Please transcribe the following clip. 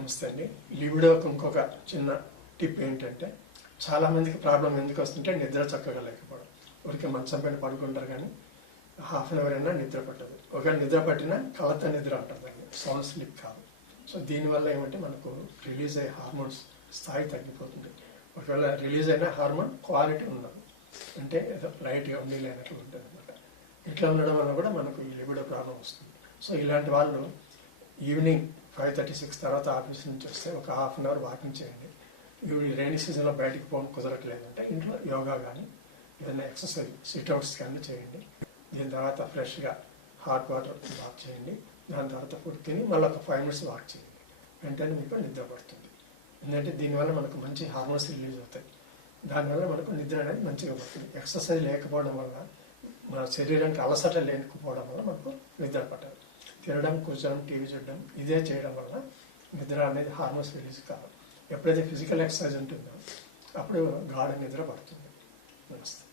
నమస్తే అండి. లివిడోకి ఇంకొక చిన్న టిప్ ఏంటంటే చాలామందికి ప్రాబ్లం ఎందుకు వస్తుంటే నిద్ర చక్కగా లేకపోవడం. ఊరికే మంచం పైన పడుకుంటారు కానీ హాఫ్ అన్ అవర్ అయినా నిద్ర పట్టదు. ఒకవేళ నిద్ర పట్టినా కలత నిద్ర అంటారు దాన్ని. సౌండ్ స్లిప్ కాదు. సో దీనివల్ల ఏమంటే మనకు రిలీజ్ అయ్యే హార్మోన్స్ స్థాయి తగ్గిపోతుంది. ఒకవేళ రిలీజ్ అయిన హార్మోన్ క్వాలిటీ ఉండదు. అంటే ఏదో లైట్గా ఉండి లేనట్లు ఉంటుంది అనమాట ఇట్లా ఉండడం వల్ల కూడా మనకు లివిడో లిబిడో ప్రాబ్లం వస్తుంది. సో ఇలాంటి వాళ్ళు ఈవినింగ్ ఫైవ్ థర్టీ సిక్స్ తర్వాత ఆఫీస్ నుంచి వస్తే ఒక హాఫ్ అన్ అవర్ వాకింగ్ చేయండి. ఇవి రైనీ సీజన్లో బయటికి పోవడం కుదరట్లేదంటే ఇంట్లో యోగా కానీ ఏదైనా ఎక్సర్సైజ్ సిట్అవుట్స్ కానీ చేయండి. దీని తర్వాత ఫ్రెష్గా హాట్ వాటర్ వాక్ చేయండి. దాని తర్వాత ఫుడ్ తిని మళ్ళీ ఒక ఫైవ్ మినిట్స్ వాక్ చేయండి. వెంటనే మీకు నిద్ర పడుతుంది. ఎందుకంటే దీనివల్ల మనకు మంచి హార్మోన్స్ రిలీజ్ అవుతాయి. దానివల్ల మనకు నిద్ర అనేది మంచిగా పడుతుంది. ఎక్సర్సైజ్ లేకపోవడం వల్ల మన శరీరానికి అలసట లేకపోవడం వల్ల మనకు నిద్ర పట్టాలి తినడం కూర్చోడం టీవీ చూడడం ఇదే చేయడం వల్ల నిద్ర అనేది హార్మోన్స్ రిలీజ్ కాదు. ఎప్పుడైతే ఫిజికల్ ఎక్సర్సైజ్ ఉంటుందో అప్పుడు గాఢ నిద్ర పడుతుంది. నమస్తే.